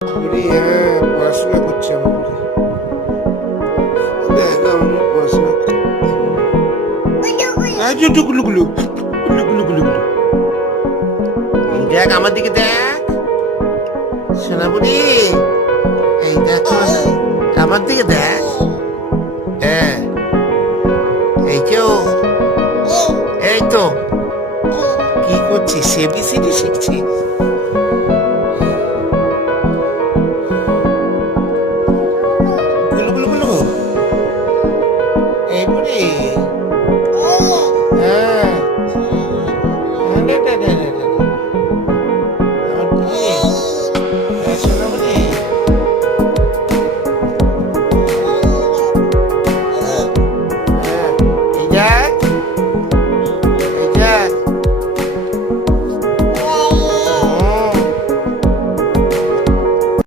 হ্যাঁ, পড়াশোনা করছে আমার বুড়ি। দেখ আমি পড়াশোনা করছি। এই যে টুকুলু গুলু গুলু গুলু গুলু গুলু। দেখ আমার দিকে দেখ সোনা বুড়ি, এই দেখ আমার দিকে দেখ। হ্যাঁ, এই কেউ, এই তো কি করছিস? এবিসিডি শিখছিস?